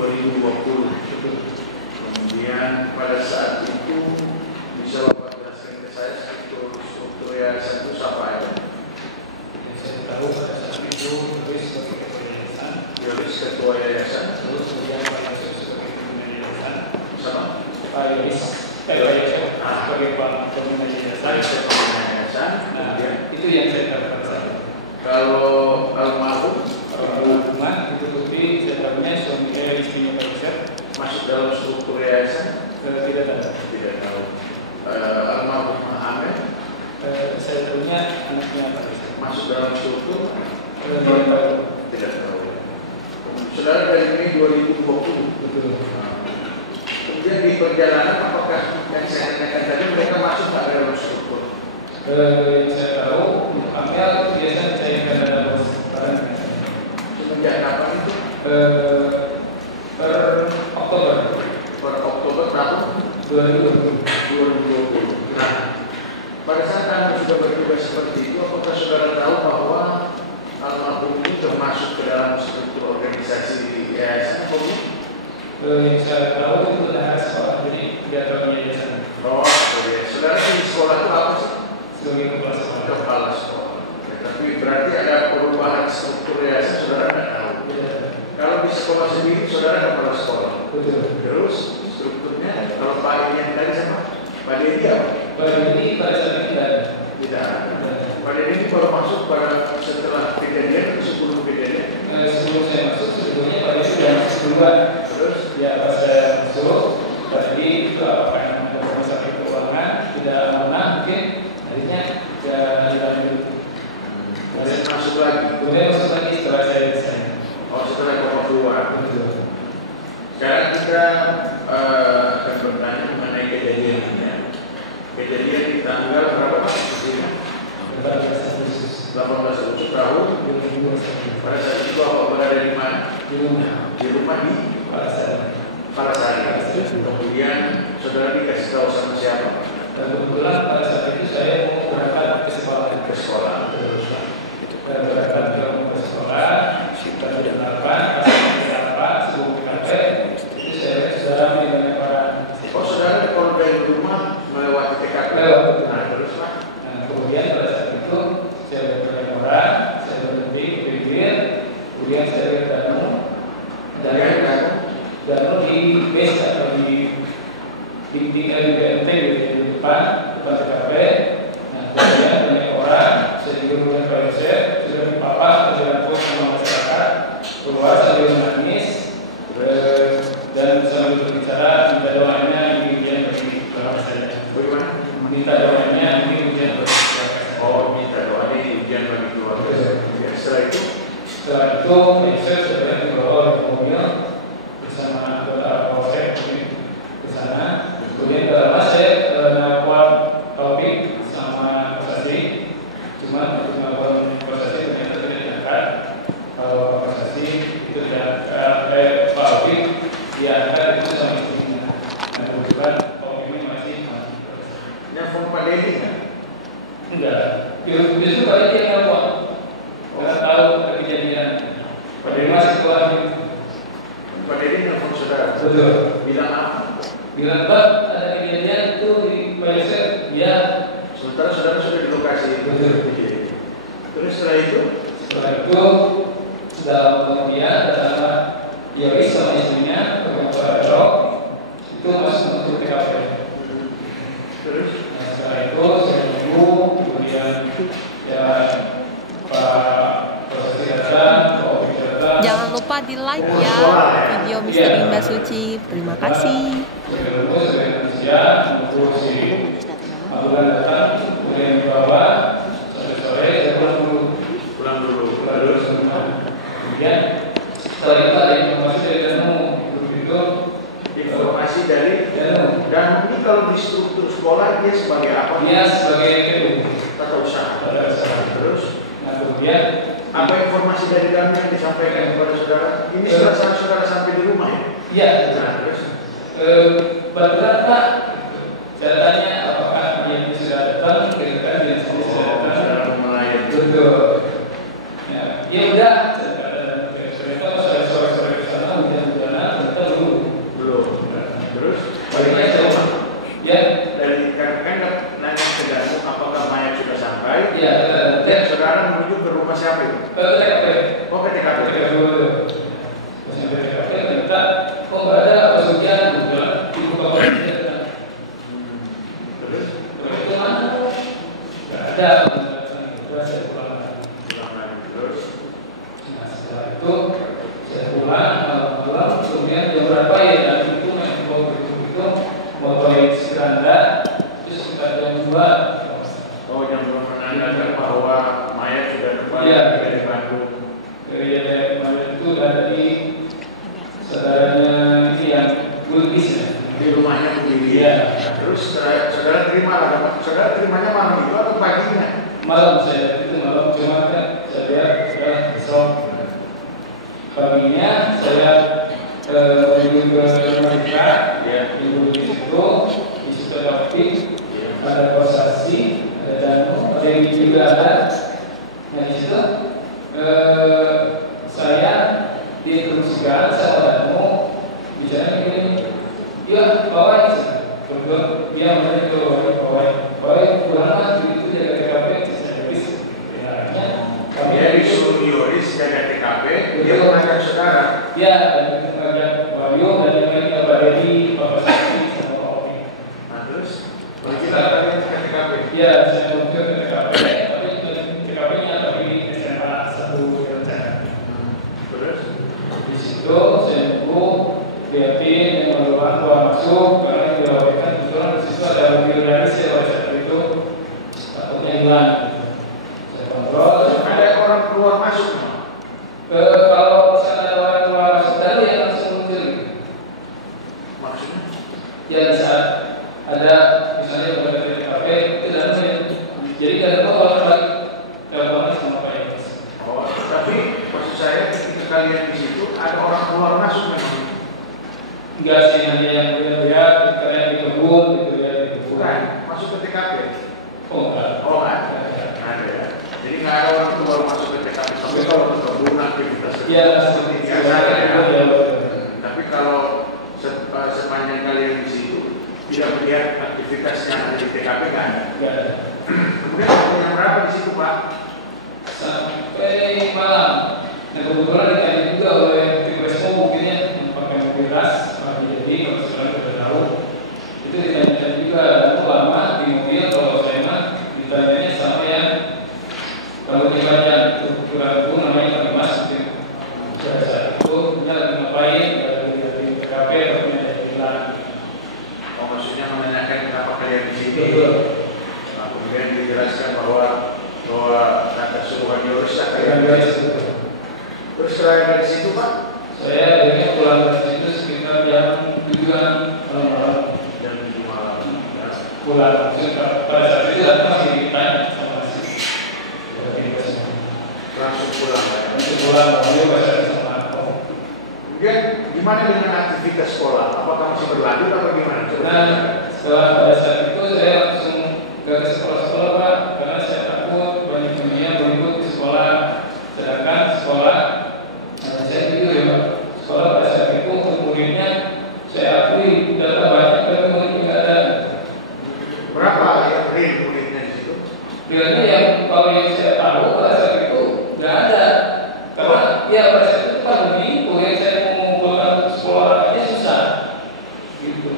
2020. Kemudian pada saat itu bisa Bapak jelaskan ke saya struktur yayasan itu apa aja? Yang saya tahu pada saat itu Yoris sebagai ketua yayasan. Yoris ketua yayasan. Terus kemudian Pak Yusuf sebagai pimpinan yayasan. Sama? Pak Yoris sebagai pimpinan yayasan. Nah, itu yang saya tahu pada saat itu. Kalau almarhum itu Putri, saya tahunya suami istrinya Pak Yusuf masuk dalam struktur yayasan? Tidak tahu. Tidak tahu. Almarhum Ahmed saya tahunya anaknya Pak Yusuf masuk dalam struktur? Tidak tahu. Tidak tahu. Saudara dari Mei 2020. Betul. Kemudian di perjalanan apakah yang saya katakan tadi mereka masuk ke dalam struktur? Yang saya tahu untuk Amel biasanya saya dalam barang. Semenjak kapan itu? Per Oktober tahun 2020. Nah, pada saat Anda sudah bertugas seperti itu, apakah saudara tahu bahwa almarhum ini termasuk ke dalam struktur organisasi yayasan? Yang saya tahu itu adalah sekolah, jadi tidak tahu yayasan. Oh, ya. Saudara di sekolah itu apa sih? Sebagai kepala sekolah. Kepala sekolah. Ya, tapi berarti ada perubahan struktur yayasan, saudara tidak tahu. Ya. Kalau di sekolah sendiri, saudara kepala sekolah. Betul. Terus strukturnya, kalau Pak ini yang tadi sama Pak Dedi apa? Pak Dedi pada saat itu tidak ada. Pak Dedi baru masuk pada setelah kejadian atau sebelum kejadian? Sebelum saya masuk, sebetulnya Pak Dedi sudah masuk duluan. Terus ya pas saya masuk, Pak Dedi itu apakah yang ada masalah keuangan tidak amanah mungkin, akhirnya dilanjut. Kemudian masuk lagi. Kemudian masuk lagi setelah saya desain. Oh, setelah Bapak keluar. Betul. Sekarang kita akan bertanya mengenai kejadiannya. Kejadian di tanggal berapa Pak? 18 Agustus 18 Agustus tahun 2021. pada saat itu Bapak berada di mana? Di rumah. Di rumah di Palasari. Kemudian saudara dikasih tahu sama siapa? Dan kebetulan pada saat itu saya mau berangkat ke sekolah. Ke sekolah. Terus berangkat ke sekolah. Kita sudah melakukan sebelum kafe. Itu saya lihat saudara banyak orang. Oh, saudara kalau dari rumah melewati TKP. Nah, terus Pak. Nah, kemudian pada saat itu saya lihat banyak orang. Saya berhenti ke pinggir. Kemudian saya lihat Danu di base atau di BNT di depan TKP. Nah, kemudian banyak orang. Saya juga melihat Pak Yosef sudah dipapas dengan sama masyarakat keluar sambil menangis dan sambil berbicara minta doanya ini ujian bagi keluarga saya. Bagaimana? Minta doanya ini ujian bagi keluarga saya. Oh, minta doa ini ujian bagi keluarga saya. Setelah itu Pak Yosef sudah dibawa oleh mobil bersama anggota Polsek ke sana. Kemudian pertama saya nelfon Taufik sama Kosasi, cuma untuk nelfon Kosasi ternyata tidak diangkat. Kalau Kosasi itu tidak Pak Taufik diangkat itu sama istrinya. Nah, kebetulan Taufik ini masih nelfon Pak Dedi kan? enggak. Justru Pak Dedi yang nelfon. Nggak tahu kejadian. Pak Dedi masih keluar. Pak Dedi nelfon saudara. Betul. Bilang apa? Bilang Pak ada kejadian itu di Pak Yosef. Ya. Sementara saudara sudah di lokasi. Betul. Terus setelah itu dalam kemudian adalah Yoris sama istrinya Bapak Rok itu masuk untuk TKP. Terus Nah, setelah itu saya tunggu, kemudian ya Pak Prosesi datang, Pak Obi datang. Jangan lupa di like ya video Misteri Mbak Suci. Terima kasih. Saya tunggu sampai manusia, tunggu si Abulan datang, kemudian dibawa sore saya pulang dulu. Terus kemudian setelah itu ada informasi dari Danu. Itu informasi dari Danu. dan ini kalau di struktur sekolah dia sebagai apa? Dia sebagai ketua Tata usaha. Terus Nah, kemudian apa informasi dari kami yang disampaikan kepada saudara? Ini setelah saudara sampai di rumah ya? iya. Nah, terus Kebetulan Pak, saya tanya apakah yang sudah datang, kira-kira dia sudah datang. saudara melayani. Betul. Ya udah. Saya sore-sore ke sana, hujan-hujanan, saudaranya ini yang Bulbis ya. Di rumahnya begini. Iya. Terus saudara terimanya malam itu atau paginya? Malam saya itu malam, cuma kan saya sudah besok paginya saya menuju ke rumah kita, ya di Bulbis itu di situ ada kopi, ada kosasi, ada danu, ada yang juga ada. Nah di situ saya diinstruksikan sama danu bicara begini, ya bawa itu, kemudian dia mulai ke bawa pulang lah itu jaga TKP, saya habis benarnya kami Dia disuruh Yoris jaga TKP, dia mengajak saudara. ya dan kita mengajak Wahyu dan yang lain Pak Dedi, Bapak Sakti sama Pak Opi. Nah terus, kita tadi ke TKP. Ya saya menuju ke TKP, tapi TKP-nya tapi di SMA 1 rencana. Terus, Di situ saya nunggu lihatin yang meluang keluar masuk karena yang dilakukan kebetulan di situ ada mobil garis ya pada saat itu takutnya hilang. Saya kontrol. ada orang keluar masuk. Kalau misalnya ada orang keluar masuk tadi yang langsung muncul. Maksudnya? Ya di saat ada misalnya pada TKP itu dan jadi dari itu kalau balik teleponan sama Pak Yunus. Oh, tapi maksud saya ketika kalian di situ ada orang keluar masuk memang. Enggak sih hanya yang lihat kalian di kebun gitu ya di kebun. Bukan, masuk ke TKP. Oh enggak. Oh ada ya. Jadi nggak ada orang keluar masuk ke TKP. Tapi kalau ke kebun aktivitas Iya, seperti biasa ya. ya. Tapi kalau sepanjang kalian di situ tidak melihat aktivitas yang ada di TKP nggak ada. Enggak ada. Kemudian yang berapa di situ Pak? Sampai malam. Nah kebetulan ditanya juga oleh Tim Resmo mungkinnya yang pakai mobil ras, Pak Jadi kalau sekarang sudah tahu itu ditanya juga itu lama di mobil kalau saya mah ditanyanya sama yang kalau ditanya itu kurang namanya Pak Mas pada saat itu dia lagi ngapain dari TKP tapi ada hilang. Oh maksudnya menanyakan kenapa kalian di sini? Betul. Nah, kemudian dijelaskan bahwa kata suruhan Yoris Kan kalian. guys itu. Terus setelah dari situ Pak? Saya akhirnya pulang ke situ sekitar jam 7-an malam. Jam 7 malam. Ya. Pulang pada saat itu datang masih ditanya sama si Langsung pulang ya. masih pulang mobil pada saat sama aku. Kemudian gimana dengan aktivitas sekolah? Apakah masih berlanjut atau gimana? Nah setelah pada saat itu saya langsung ke sekolah-sekolah Pak karena saya takut banyak dunia berikut di sekolah sedangkan sekolah saya jujur ya Pak sekolah pada saat itu untuk muridnya saya akui data banyak tapi muridnya nggak ada. Berapa yang real muridnya di situ? Realnya yang kalau yang saya tahu pada saat itu nggak ada karena ya pada saat itu pandemi yang saya mengumpulkan sekolah aja susah gitu.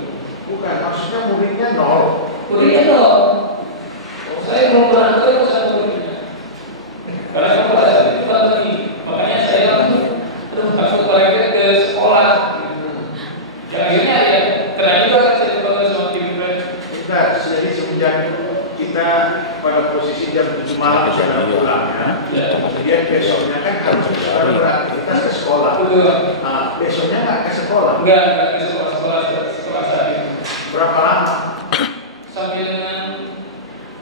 Bukan, maksudnya muridnya nol. Muridnya dong saya belum pernah tahu satu muridnya karena pada saat itu pandemi makanya saya langsung balik ke sekolah ya akhirnya ya keren juga kan saya dibangun sama tim Bentar, jadi semenjak kita pada posisi jam 7 malam sudah pulang ya. Kemudian besoknya kan harus beraktivitas ke sekolah. betul Nah, besoknya nggak ke sekolah. enggak ke sekolah saat itu Berapa lama? sambil dengan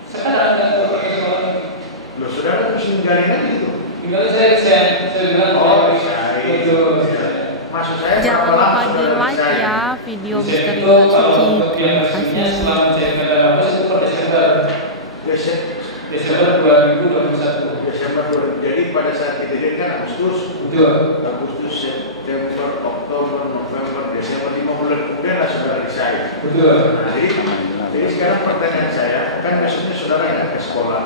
sekarang dan ke sekolah Loh, saudara terus ninggalin aja gitu. tinggal saya bilang betul Maksud saya Jangan berapa lupa lama di saudara like saya? ya video Di Misteri situ Mbak kalau Suci. untuk yang Terima pastinya kasih. selama saya ke dalam itu per Desember 2021. Desember 2000. Jadi pada saat kejadian kan Agustus, September, Oktober, November, Desember, 5 bulan kemudian lah saudara resign. Betul. Nah, jadi sekarang pertanyaan saya, kan maksudnya saudara yang ke sekolah.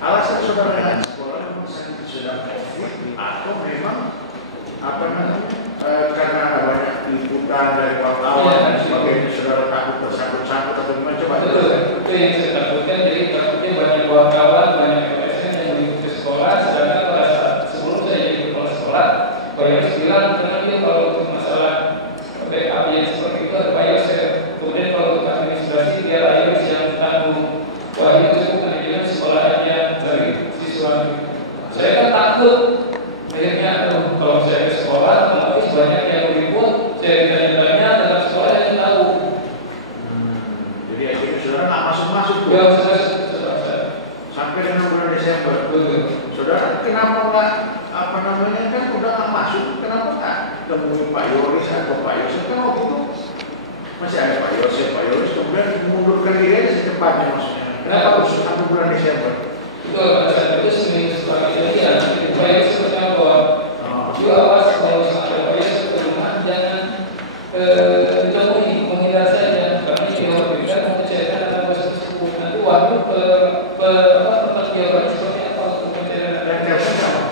Alasan saudara yang ke sekolah memang sakit sudah COVID atau memang apa namanya karena banyak liputan dari wartawan dan sebagainya saudara takut tersangkut-sangkut atau gimana coba? Betul. Itu yang saya takutkan. Jadi takutnya banyak wartawan, banyak PSN yang mengikuti sekolah. Sedangkan pada saat sebelum saya jadi kepala sekolah, Pak Yus bilang karena dia kalau untuk masalah PKB yang seperti itu ada Pak Yus, kemudian temui Pak Yoris atau Pak Yosef kan waktu itu masih ada Pak Yoris kemudian mengundurkan diri aja secepatnya maksudnya. Kenapa harus sampai bulan Desember? Itu pada saat itu seminggu setelah kejadian, Pak Yosef berkata bahwa juga awas kalau sampai Pak Yosef ke rumah jangan ditemui, menghindar saja karena dia berikan menceritakan tentang proses tersebut. Nanti waktu tempat jawaban seperti apa untuk menceritakan Dan telepon siapa?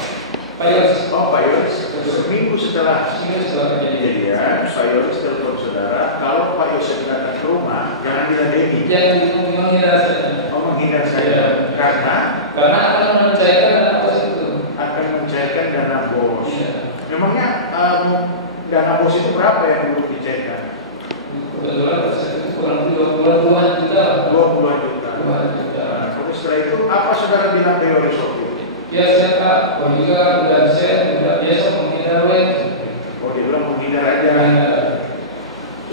Pak Yosef. Oh Pak Yoris, seminggu setelah kejadian, Pak Yoris telepon saudara, kalau Pak Yosef datang ke rumah, jangan diladeni. jangan menghindar saja. Oh menghindar saya, karena akan mencairkan dana bos itu. akan mencairkan dana bos. Iya. Memangnya dana bos itu berapa yang belum dicairkan? Kebetulan proses itu kurang lebih 20-an juta. 20-an juta. Nah, terus setelah itu apa saudara bilang ke Yoris waktu itu? Ya saya Pak, juga udah saya udah biasa menghindar web. Oh dia bilang menghindar aja.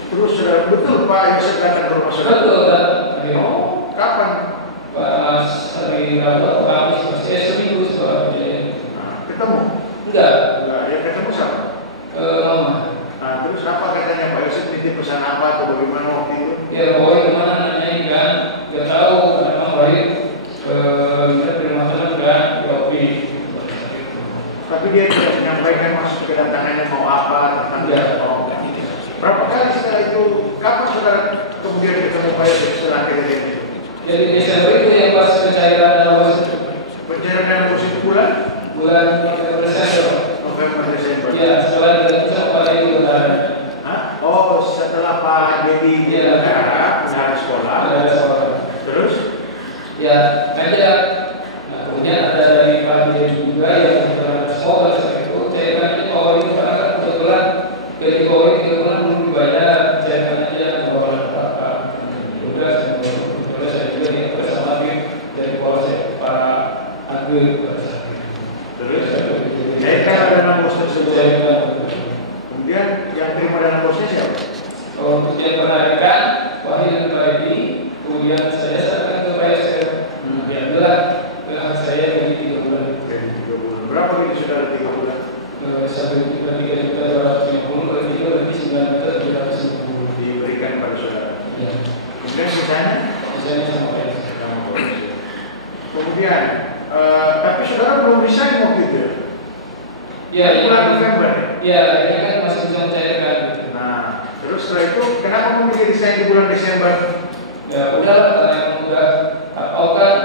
Terus betul Pak Yosef datang ke rumah saudara? Betul. Oh kapan? Pas hari Rabu atau Kamis, masih seminggu setelah kejadian. Nah, ketemu? Enggak. Ya ketemu sama? Mama. Nah, terus apa katanya Pak Yosef nitip pesan apa atau bagaimana waktu itu? Ya pokoknya gimana nanyain kan, nggak tahu karena memang baik. Kita terima kasih kan, kopi. Tapi dia tidak menyampaikan maksud kedatangannya mau apa tentang dia. Oh, berapa kali setelah itu? Kapan saudara kemudian ketemu Pak Yosef setelah kejadian itu? Jadi Desember itu yang pas pencairan dana bos itu. Pencairan dana bos itu bulan Desember. November Desember. Ya, setelah kita pada itu lebaran. Hah? Oh, setelah Pak Dedi Iya. Bendahara sekolah. Ada sekolah. Terus? Ya, ada. Nah, kemudian ada dari Pak Dedi juga yang berada sekolah saat itu. Saya tanya bahwa itu karena kan kebetulan gaji bawah itu kebetulan belum dibayar. Saya tanya dia bahwa apa. Juga saya juga dia bersama dari bawah saya Pak Agus. Terus? Saya kan ada dana bos tersebut. Kemudian yang terima dana bosnya siapa? Untuk yang penarikan Wahyu dan Fahri, kemudian saya serahkan ke Pak Yosef. Ya adalah hak saya dari 3 bulan. Dari 3 bulan. Berapa ini saudara 3 bulan? Sampai 3.250, kalau itu lebih 9.350 Diberikan pada saudara. Ya. Kemudian sisanya? Misalnya sama Pak Yosef. Kemudian, tapi saudara belum resign waktu itu ya? Ya, Bulan November ya? Ya, ini kan masih bisa mencairkan. Nah, terus setelah itu kenapa memilih resign di bulan Desember? Ya, udah yang udah kan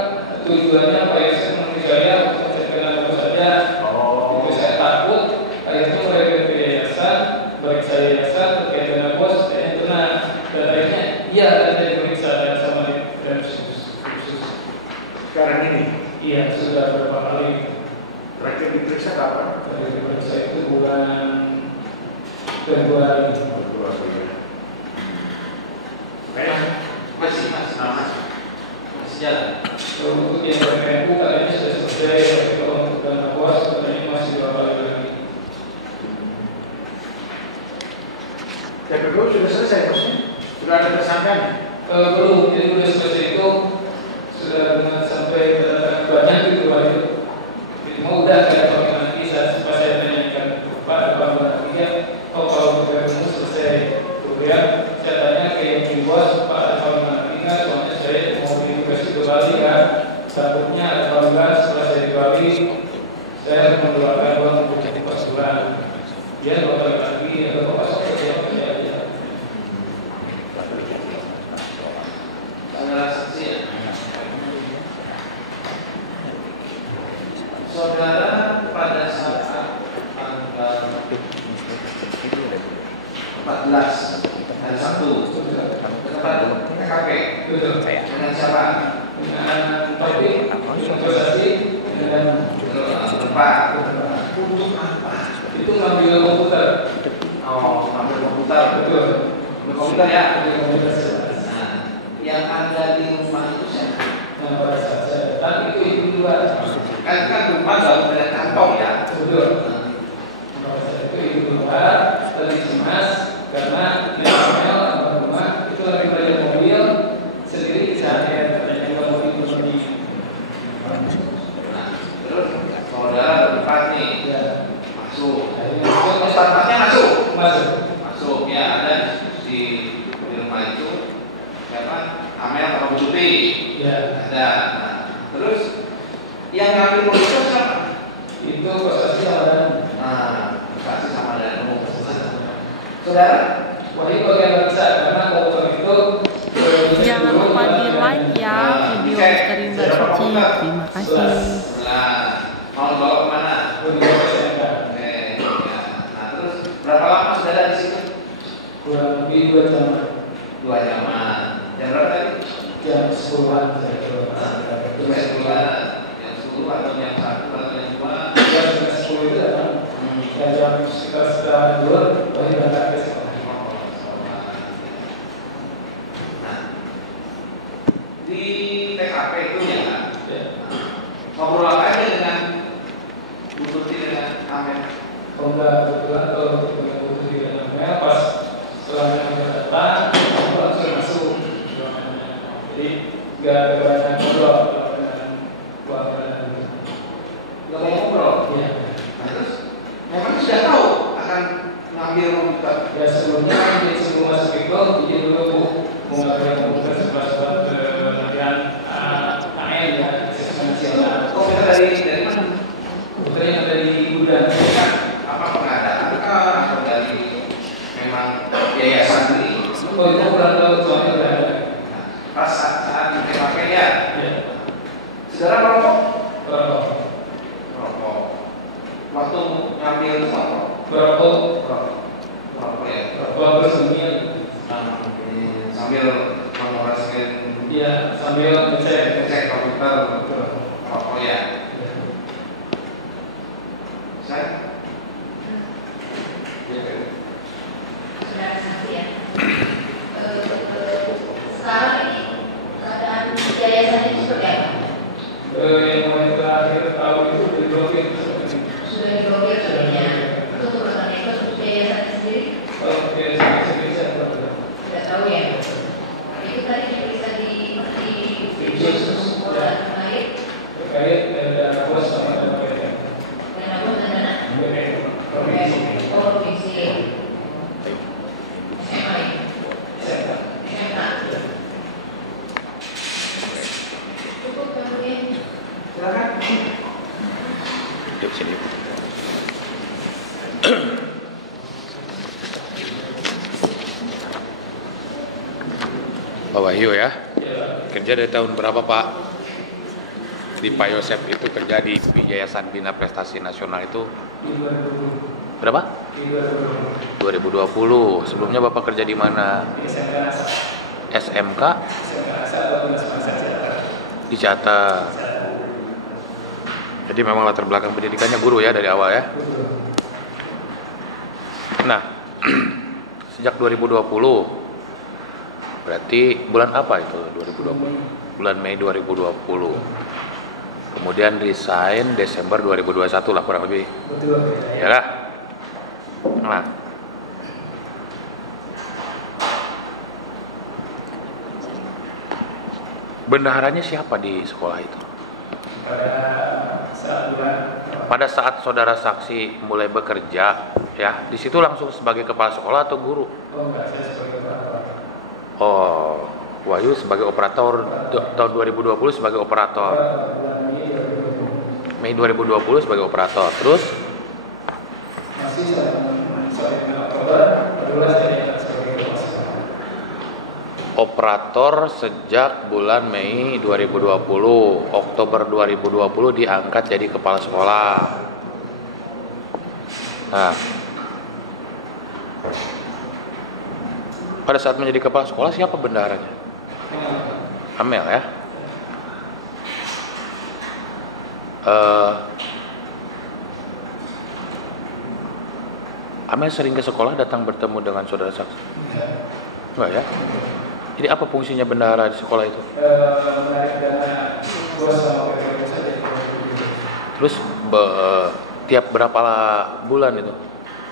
tujuannya Pak Yosef menurut saya untuk mencairkan apa saja. Oh, Itu saya takut, akhirnya mereka ke yayasan, baik saya yayasan terkait dengan bos, saya tenang. Dan akhirnya, iya ada diperiksa dan sama di khusus. sekarang ini Iya, sudah beberapa kali. terakhir diperiksa kapan? Tadi diperiksa itu bulan Februari. Masih jalan. Kalau untuk yang berKMU katanya sudah selesai, tapi kalau untuk dana bos katanya masih 2 kali lagi. TPPU sudah selesai bosnya? Sudah ada tersangkanya? Belum, jadi sudah selesai itu sudah dengan sampai banyak gitu Pak itu. Jadi mau udah kayak kalau nanti pas saya tanyakan Pak Bapak nantinya, oh kalau BPMU selesai, kemudian saya tanya ke yang bos Pak kalau nantinya soalnya saya mau diinvestasi ke Bali kan, takutnya apabila setelah saya di Bali saya harus mengeluarkan uang untuk pas bulan. Dia 2 kali lagi atau Bapak seperti apa ya? Adalah saksi ya. Saudara pada saat tanggal 14 hari Sabtu ke tempat TKP dengan siapa? Dengan topik investasi dengan Tempat untuk apa? itu ngambil komputer. Oh, ambil komputer. Betul. Ambil komputer ya. Ambil komputer. Nah, yang ada di rumah itu siapa? Nah, pada saat saya datang itu ibu luar. Kan rumah nggak ada kantong ya. Betul. Pada saat itu ibu luar tadi cemas karena di rumah itu lagi belajar mobil sendiri saya katanya juga mobil pribadi. Nah, terus saudara berempat nih Ya. masuk. Akhirnya Tempatnya masuk. Saudara? Wahyu bagaimana bisa? Karena komputer itu Jangan lupa di like ya video misteri Mbak Suci. Terima kasih. Mau bawa kemana? Oke, ya. Nah, terus berapa lama saudara di situ? kurang lebih 2 jam. 2 jaman. Jam berapa tadi? Jam 10-an saya Jam 10-an. Jam 10 atau jam 1 atau jam 2? Jam 10 itu datang. Dan jam sekitar 2 Wahyu berangkat ke sekolah. Di TKP itu ya kan? Ngobrol apa aja dengan Bu Tuti dengan Amen? Enggak, kebetulan kalau dengan Bu Tuti dengan Amen pas setelah kami datang, langsung masuk ruangannya. Jadi nggak ada banyak ngobrol dengan ruangan. Nggak mau ngobrol? Iya. Nah, terus memang sudah tahu akan ngambil komputer. Ya sebelumnya kan sebelum masuk itu izin dulu Bu mau ngambil komputer setelah ke latihan AN ya, asesmen nasional. Komputer dari mana? Komputer yang ada di gudang. Apa pengadaan atau dari memang yayasan ini? Oh itu kurang tahu soalnya udah ada. Pas saat dipakai ya. Ya. Saudara merokok? Berapa? Merokok. Waktu ngambil merokok? Berapa? Merokok ya. Berapa bersenyum? Sambil mengoraskan. Iya, sambil ngecek komputer. Merokok ya. Saya? Saudara saksi ya. Sekarang ini keadaan yayasan ini seperti apa? Yang mulai terakhir tahun itu diblokir. Sudah diblokir sebenarnya. Untuk urusan itu untuk yayasan sendiri Oke, sendiri saya tidak tahu ya. Itu tadi bisa di dan terkait terkait dana bos sama dana BPN. dana bos dan dana provinsi SMA ya. SMA. Cukup kemudian. Silakan. Yuk sini. Pak Wahyu ya, kerja dari tahun berapa Pak? Di Pak Yosef itu kerja di Yayasan Bina Prestasi Nasional itu Di 2020. berapa? Di 2020. 2020. Sebelumnya Bapak kerja di mana? Di SMK. SMK SMK di Jateng. Jadi memang latar belakang pendidikannya guru ya dari awal ya. Nah, sejak 2020 berarti bulan apa itu 2020? Bulan Mei 2020. Kemudian resign Desember 2021 lah kurang lebih. Betul. Ya lah. Nah. Bendaharanya siapa di sekolah itu? Pada saat saudara saksi mulai bekerja, ya, di situ langsung sebagai kepala sekolah atau guru? Oh enggak, saya sebagai operator. Oh, Wahyu sebagai operator tahun 2020 sebagai operator. Mei 2020 sebagai operator. Terus Masih sampai Oktober, kedua saya sebagai kepala sekolah. operator sejak bulan Mei 2020, Oktober 2020 diangkat jadi kepala sekolah. Nah, pada saat menjadi kepala sekolah siapa bendaharanya? Amel ya. Amel sering ke sekolah datang bertemu dengan saudara saksi? Enggak ya? Jadi apa fungsinya bendahara di sekolah itu? Menarik dana bos sama PPN saja. Terus tiap berapa bulan itu?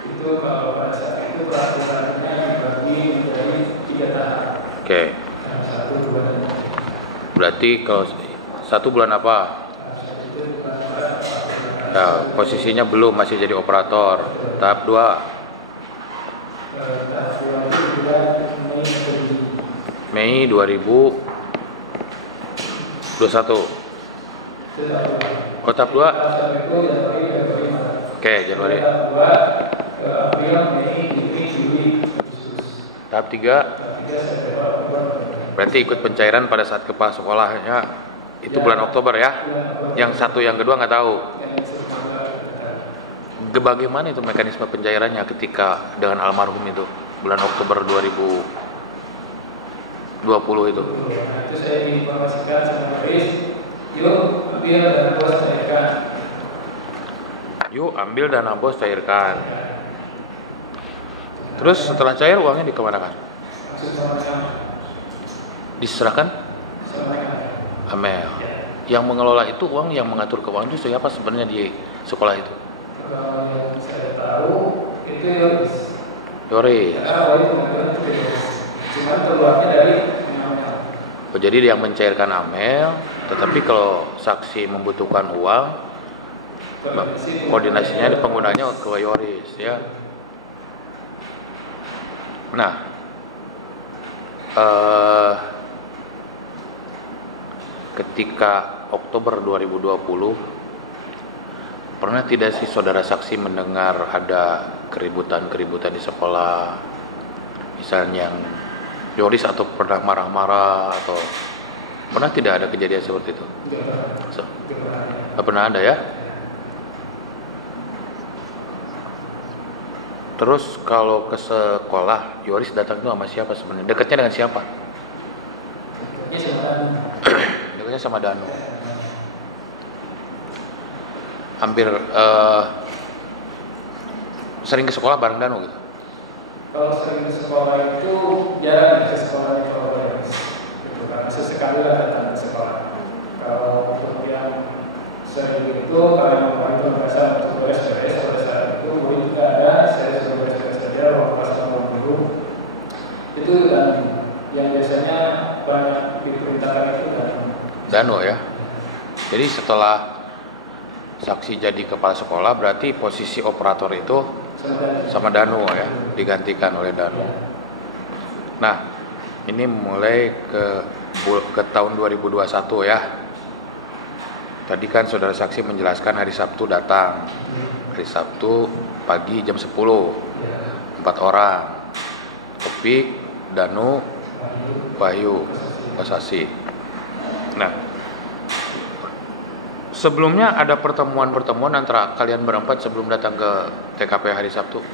Itu kalau pada saat itu peraturannya dibagi menjadi 3 tahap. Oke. Yang 1 bulan. Berarti kalau 1 bulan apa? Saat itu bukan Maret, Ya, posisinya belum, masih jadi operator. Tahap 2 tahap 2 itu bulan Mei Mei 2021. ke Oh, tahap 2? tahap itu Januari, Februari, Maret. Oke, Januari. Tahap 2 ke April, Mei, Juni, Juli. Tahap 3 Tahap 3 September, Oktober. berarti ikut pencairan pada saat kepala sekolahnya itu Ya. bulan Oktober ya. Bulan Oktober. Yang satu yang kedua nggak tahu. Yang September, Bagaimana itu mekanisme pencairannya ketika dengan almarhum itu bulan Oktober 2020 itu? Nah, itu saya diinformasikan sama Riz, yuk ambil dana bos cairkan. Yuk ambil dana bos cairkan. Terus setelah cair uangnya dikemanakan? Maksud sama Diserahkan Amel. Yang mengelola itu uang, yang mengatur keuangan itu siapa sebenarnya di sekolah itu? Kalau yang saya tahu itu Yoris. Yoris. Karena awalnya pengaduan itu Yoris. Cuma keluarnya dari Amel. Oh, jadi dia mencairkan Amel, tetapi kalau saksi membutuhkan uang, koordinasinya penggunanya ke Yoris ya. Nah, ketika Oktober 2020 pernah tidak sih saudara saksi mendengar ada keributan-keributan di sekolah, misalnya yang Yoris atau pernah marah-marah atau pernah tidak ada kejadian seperti itu? Nggak pernah ada ya? Terus kalau ke sekolah, Yoris datang itu sama siapa sebenarnya? Dekatnya dengan siapa? Dekatnya sama Danu. Hampir sering ke sekolah bareng Danu gitu. Kalau sering ke sekolah itu jarang ke sekolah di Yoris. Gitu, karena sesekali lah datang ke sekolah. Kalau untuk yang sering itu karena memang itu merasa untuk beres-beres pada saat itu guru juga ada, saya sudah beres-beres saja waktu pas sama guru itu, dan yang biasanya banyak diperintahkan itu Danu ya. Jadi setelah saksi jadi kepala sekolah berarti posisi operator itu sama Danu ya, digantikan oleh Danu. Nah, ini mulai ke tahun 2021 ya. Tadi kan saudara saksi menjelaskan hari Sabtu datang. Hari Sabtu pagi jam 10. 4 orang. Topik, Danu, Wahyu, Kosasi. Nah, sebelumnya ada pertemuan-pertemuan antara kalian berempat sebelum datang ke TKP hari Sabtu?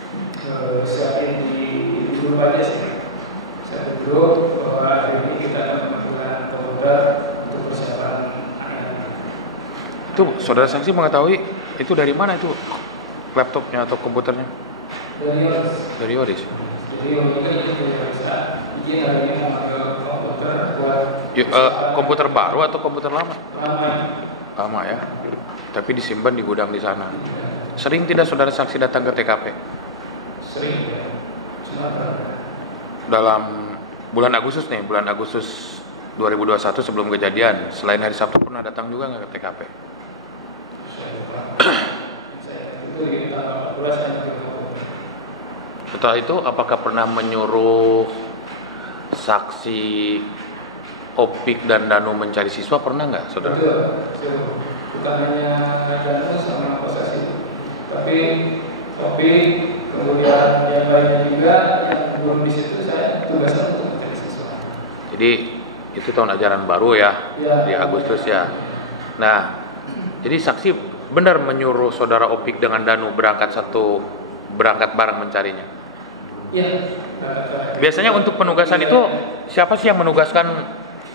Siapin di dulu aja sih. Saya dulu bahwa hari ini kita akan melakukan komputer untuk persiapan anak. Itu saudara saksi mengetahui itu dari mana itu laptopnya atau komputernya? Dari Yoris. Dari Yoris. Jadi waktu itu bisa izin hari ini mau ambil komputer buat Komputer baru atau komputer lama? lama. Lama ya. Tapi disimpan di gudang di sana. Sering tidak saudara saksi datang ke TKP? Sering ya. Cuma Dalam bulan Agustus nih, bulan Agustus 2021 sebelum kejadian, selain hari Sabtu pernah datang juga nggak ke TKP? Setelah itu apakah pernah menyuruh saksi Opik dan Danu mencari siswa, pernah nggak saudara? Betul. Bukan hanya Danu sama Kosasi, tapi Opik, kemudian yang lainnya juga yang belum di situ saya tugasnya untuk mencari siswa. Jadi itu tahun ajaran baru ya, di Agustus ya. Nah, jadi saksi benar menyuruh saudara Opik dengan Danu berangkat bareng mencarinya. Iya. Biasanya untuk penugasan itu siapa sih yang menugaskan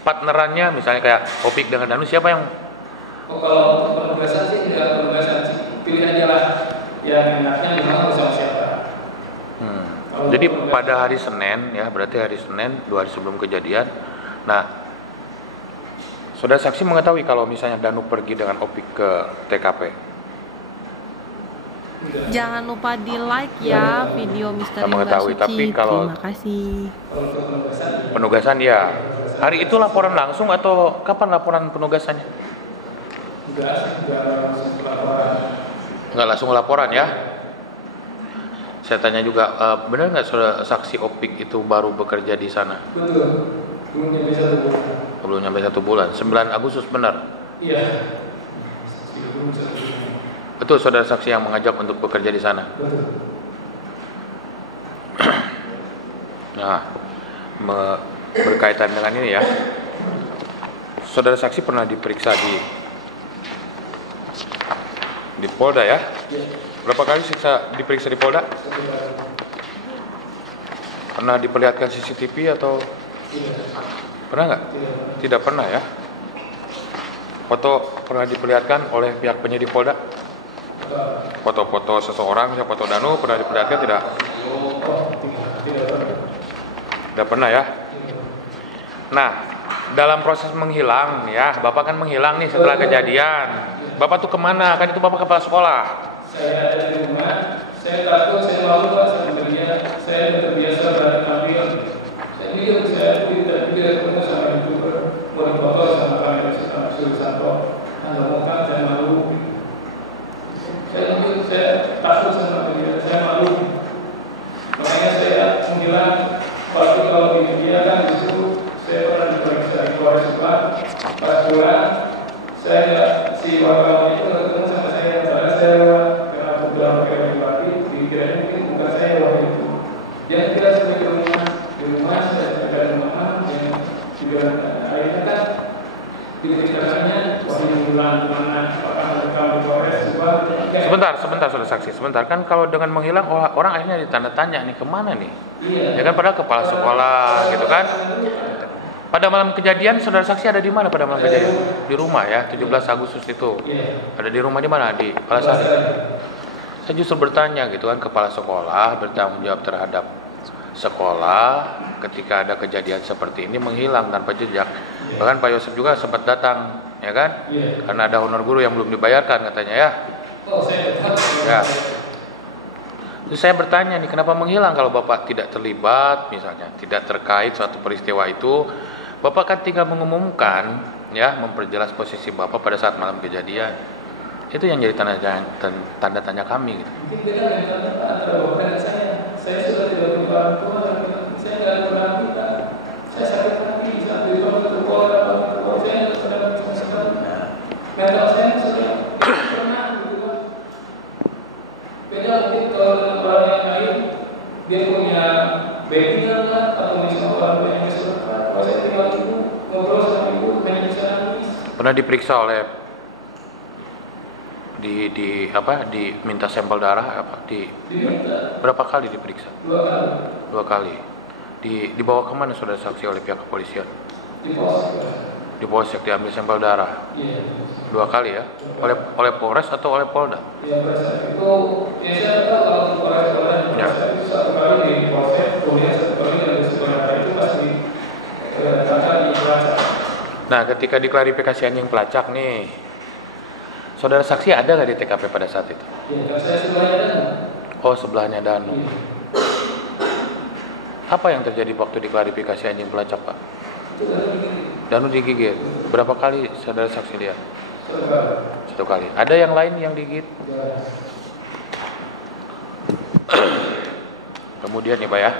partnerannya, misalnya kayak Opik dengan Danu, siapa yang? Oh, kalau untuk penugasan sih tidak penugasan sih, pilih aja lah yang enaknya memang bersama siapa. Jadi pada hari Senin ya, berarti hari Senin 2 hari sebelum kejadian. Nah, saudara saksi mengetahui kalau misalnya Danu pergi dengan Opik ke TKP. Jangan lupa di like ya video Misteri Mbak Mengetahui, Suci. tapi kalau Terima kasih. Kalau untuk penugasan ya, hari itu laporan langsung atau kapan laporan penugasannya? enggak langsung laporan. Nggak langsung laporan ya. Saya tanya juga, benar nggak saudara saksi Opik itu baru bekerja di sana? Betul. Belum nyampe 1 bulan. Belum nyampe 1 bulan. 9 Agustus benar? Iya. Belum 1 bulan. Betul saudara saksi yang mengajak untuk bekerja di sana. Betul. Nah, berkaitan dengan ini ya, saudara saksi pernah diperiksa di Polda ya? Berapa kali diperiksa di Polda? Pernah diperlihatkan CCTV atau? Pernah nggak? Tidak pernah ya? Foto pernah diperlihatkan oleh pihak penyidik Polda? Foto-foto seseorang, misalnya foto Danu pernah diperlihatkan tidak? Tidak pernah ya? Nah, dalam proses menghilang ya, Bapak kan menghilang nih setelah kejadian. Bapak tuh kemana? Kan itu Bapak kepala sekolah. Saya ada di rumah, saya takut, saya malu Pak sebenarnya. Saya terbiasa berambil. Saya mikir saya tidak ketemu sama YouTuber, buat foto sama kamera Susanto. Kan saya malu. Saya mikir saya takut sama dia, saya malu. Makanya saya menghilang. Pasti kalau di media kan justru saya pernah diperiksa di Polres Subang. Pas pulang, saya si wartawan itu nggak ketemu sama saya. Soalnya saya karena aku bilang pakai baju batik, dikira mungkin bukan saya waktu itu. Dia kira saya ke rumah, di rumah saya ada rumah yang dibilang akhirnya kan diceritakannya wah ini bulan mana apakah mereka di Polres Subang. Sebentar, saudara saksi. Sebentar, kan kalau dengan menghilang orang akhirnya ditanda tanya nih kemana nih? Iya. Ya kan padahal kepala sekolah gitu kan. Pada malam kejadian saudara saksi ada di mana pada malam kejadian? Di rumah ya, 17 Agustus itu. Ada di rumah di mana? Di Palasari. Saya justru bertanya gitu kan, kepala sekolah bertanggung jawab terhadap sekolah ketika ada kejadian seperti ini menghilang tanpa jejak. Bahkan Pak Yosef juga sempat datang, ya kan? Karena ada honor guru yang belum dibayarkan katanya ya. Ya. Terus saya bertanya nih, kenapa menghilang kalau Bapak tidak terlibat misalnya, tidak terkait suatu peristiwa itu? Bapak kan tinggal mengumumkan ya, memperjelas posisi Bapak pada saat malam kejadian. Itu yang jadi tanda tanya kami gitu. Mungkin beda dengan antara Bapak dan saya sudah tidak punya orang tua dan saya nggak pernah minta. Saya sakit hati saat di rumah terpukul saya nggak pernah minta. Mental saya sudah pernah gitu. Beda mungkin kalau dengan orang yang lain dia punya backingan lah atau misalnya orang tua yang sudah. Kalau saya tinggal ibu ngobrol sama ibu hanya bisa nangis. Pernah diperiksa oleh diminta sampel darah apa berapa kali diperiksa? 2 kali. Dibawa kemana saudara saksi oleh pihak kepolisian? Di Polsek diambil sampel darah. 2 kali ya? Oleh Polres atau oleh Polda? Ya, itu ya saya tahu kalau di Polres itu 1 kali di Polsek, kemudian 1 kali di sekolah itu pasti di pelacak. Nah, ketika diklarifikasi anjing pelacak nih, saudara saksi ada nggak di TKP pada saat itu? Ya, saya sebelahnya Danu. Oh, sebelahnya Danu. Ya. Apa yang terjadi waktu diklarifikasi anjing pelacak, Pak? Danu digigit. Berapa kali saudara saksi lihat? 1 kali. Ada yang lain yang digigit? Ya. Kemudian nih Pak ya,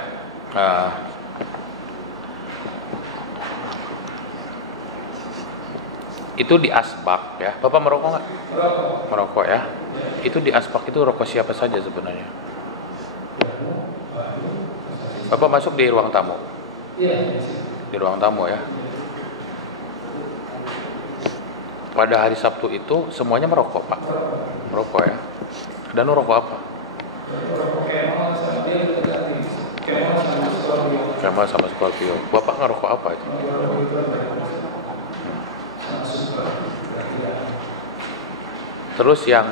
itu di asbak ya. Bapak merokok nggak? Merokok ya. Itu di asbak itu rokok siapa saja sebenarnya? Bapak masuk di ruang tamu? Iya. Di ruang tamu ya. Pada hari Sabtu itu semuanya merokok Pak? Merokok ya. Dan rokok apa? Kemal sama Scorpio. Bapak ngerokok apa itu? Terus yang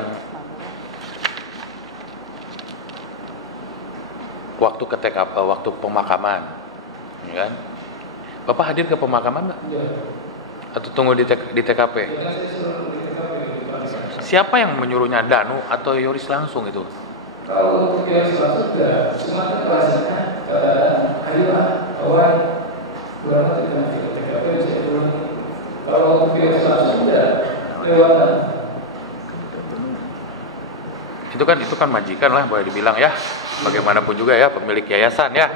waktu ke TKP, waktu pemakaman, ya kan? Bapak hadir ke pemakaman nggak? Atau tunggu di TKP? Siapa yang menyuruhnya, Danu atau Yoris langsung itu? Kalau untuk Yoris langsung sudah, cuma kan rasanya ayo kawan, berapa tidak ke TKP saya turun. Kalau untuk Yoris langsung sudah lewatan. Itu kan majikan lah boleh dibilang ya, bagaimanapun juga ya pemilik yayasan ya.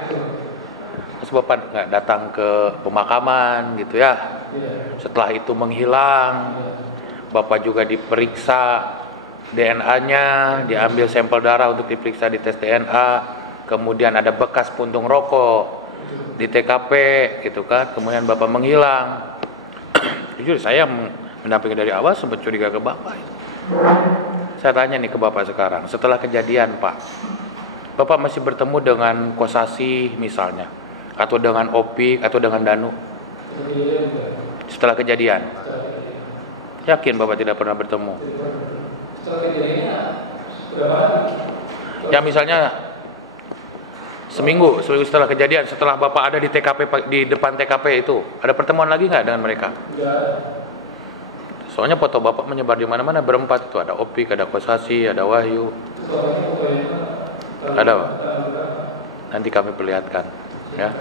Terus Bapak nggak datang ke pemakaman gitu ya. Setelah itu menghilang, Bapak juga diperiksa DNA-nya, diambil sampel darah untuk diperiksa di tes DNA. Kemudian ada bekas puntung rokok. di TKP gitu kan, kemudian Bapak menghilang. Jujur saya mendampingi dari awal sempat curiga ke Bapak. Saya tanya nih ke Bapak sekarang, setelah kejadian Pak, Bapak masih bertemu dengan Kosasi misalnya, atau dengan Opik, atau dengan Danu? Setelah kejadian? Yakin Bapak tidak pernah bertemu? Ya misalnya seminggu setelah kejadian, setelah Bapak ada di TKP, di depan TKP itu, ada pertemuan lagi nggak dengan mereka? Soalnya foto Bapak menyebar di mana-mana berempat itu, ada Opik, ada Kosasi, ada Wahyu. Ada Pak? Nanti kami perlihatkan ya.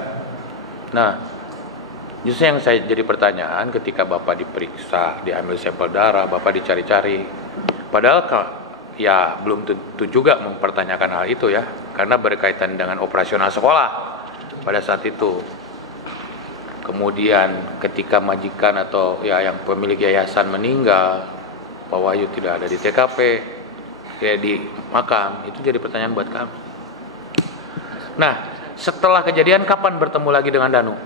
Nah, justru yang saya jadi pertanyaan ketika Bapak diperiksa, diambil sampel darah, Bapak dicari-cari. Padahal ya belum tentu juga mempertanyakan hal itu ya, karena berkaitan dengan operasional sekolah pada saat itu. Kemudian ketika majikan atau ya yang pemilik yayasan meninggal, Pak Wahyu tidak ada di TKP, ya di makam, itu jadi pertanyaan buat kami. Nah, setelah kejadian kapan bertemu lagi dengan Danu?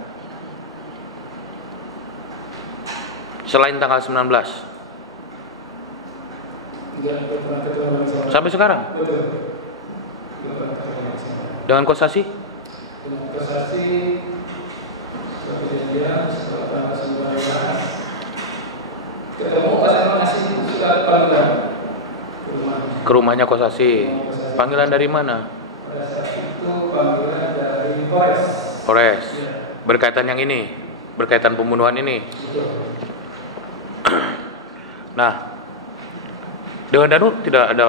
Selain tanggal 19? Sampai sekarang? Dengan Kosasi? Dengan Kosasi setelah kejadian, setelah tanggal 19 ketemu Kosasi masih suka panggilan ke rumahnya Kosasi. Panggilan dari mana? Pada saat itu panggilan dari Polres. Polres. Berkaitan yang ini, berkaitan pembunuhan ini. Nah, dengan Danu tidak ada.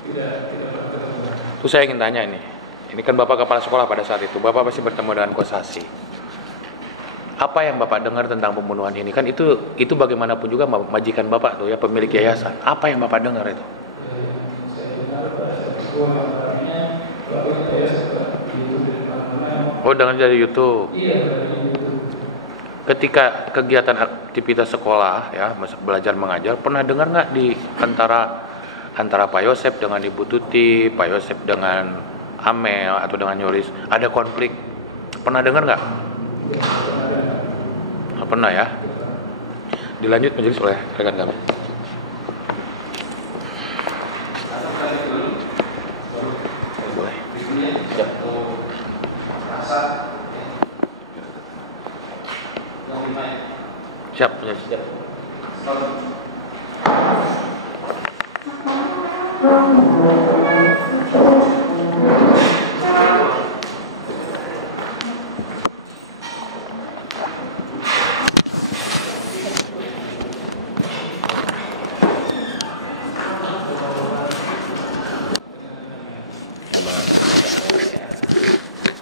Tidak pernah ketemu. Itu saya ingin tanya ini. Ini kan Bapak kepala sekolah pada saat itu. Bapak pasti bertemu dengan Kosasi. Apa yang Bapak dengar tentang pembunuhan ini? Kan itu bagaimanapun juga majikan Bapak tuh ya, pemilik yayasan. Apa yang Bapak dengar itu? Saya dengar pada saat itu orangnya pelakunya kayak seperti itu dari mana-mana. Oh, dengar dari YouTube. Iya, dari YouTube. Ketika kegiatan aktivitas sekolah ya, belajar mengajar, pernah dengar nggak di antara Pak Yosep dengan Ibu Tuti, Pak Yosep dengan Amel atau dengan Yoris ada konflik? Pernah dengar nggak? Nggak pernah ya. Dilanjut majelis oleh rekan kami. Boleh. Siap. Siap, siap.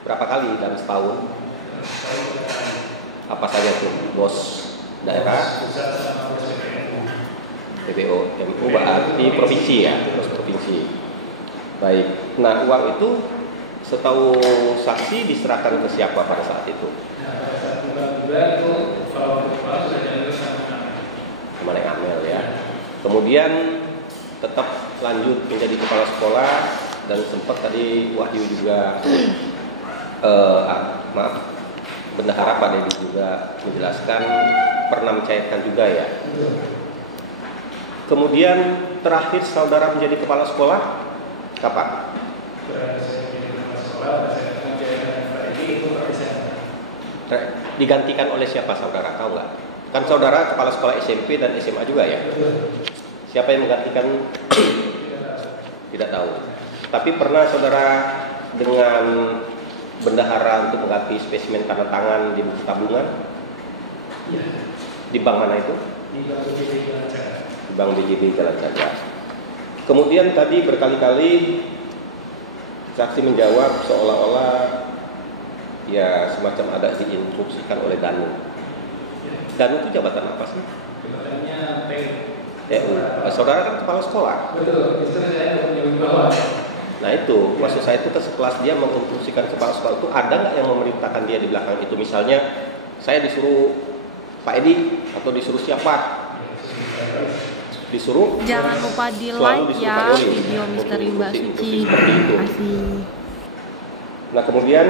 Berapa kali dalam setahun? Apa saja tuh, bos daerah? PBO, MU berarti provinsi ya, bos provinsi. Baik, nah uang itu setahu saksi diserahkan ke siapa pada saat itu? Pada saat bulan itu kalau sudah diambil sama Nek Amel ya. Kemudian tetap lanjut menjadi kepala sekolah dan sempat tadi Wahyu juga bendahara Pak Dedi juga menjelaskan pernah mencairkan juga ya. Kemudian terakhir saudara menjadi kepala sekolah kapan? Digantikan oleh siapa saudara, tahu nggak? Kan saudara kepala sekolah SMP dan SMA juga ya. Siapa yang menggantikan? Tidak tahu. Tapi pernah saudara dengan bendahara untuk mengganti spesimen tanda tangan di buku tabungan? Iya. Di bank mana itu? Di Bank BJB Jalan Caga. Di Bank BJB Jalan Caga. Kemudian tadi berkali-kali saksi menjawab seolah-olah ya semacam ada diinstruksikan oleh Danu. Danu itu jabatan apa sih? Jabatannya TU. Saudara kan kepala sekolah. Betul, justru saya punya wibawa. Nah itu, maksud saya itu sekelas dia menginstruksikan kepala sekolah itu ada nggak yang memerintahkan dia di belakang itu? Misalnya saya disuruh Pak Edi atau disuruh siapa? Disuruh. Jangan lupa di like ya video Misteri Mbak Suci. Terima kasih. Nah kemudian